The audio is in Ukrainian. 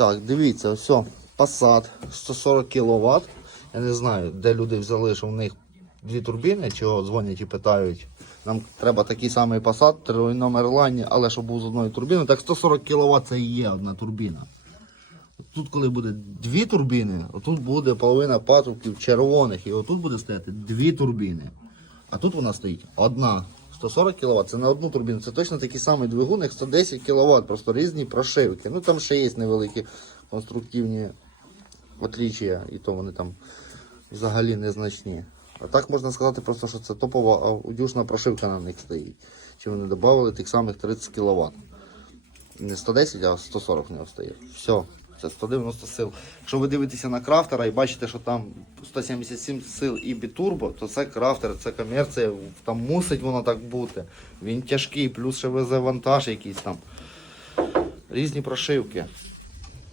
Так, дивіться, все, Passat 140 кВт. Я не знаю, де люди взяли, що в них дві турбіни, чого дзвонять і питають. Нам треба такий самий Passat, тройному Ерлайні, але щоб був з одною турбіною. Так 140 кВт це і є одна турбіна. Тут, коли буде дві турбіни, отут буде половина патрубків червоних, і отут буде стояти дві турбіни. А тут вона стоїть одна. 140 кВт, це на одну турбіну. Це точно такий самий двигун, як 110 кВт, просто різні прошивки. Ну там ще є невеликі конструктивні отлічія, і то вони там взагалі незначні. А так можна сказати просто, що це топова аудюшна прошивка на них стоїть. Чи вони додали тих самих 30 кВт. Не 110, а 140 в нього стоїть. Все, це 190 сил. Якщо ви дивитеся на крафтера і бачите, що там 177 сил і бітурбо, то це крафтер, це комерція, там мусить воно так бути. Він тяжкий, плюс ще везе вантаж якийсь там. Різні прошивки.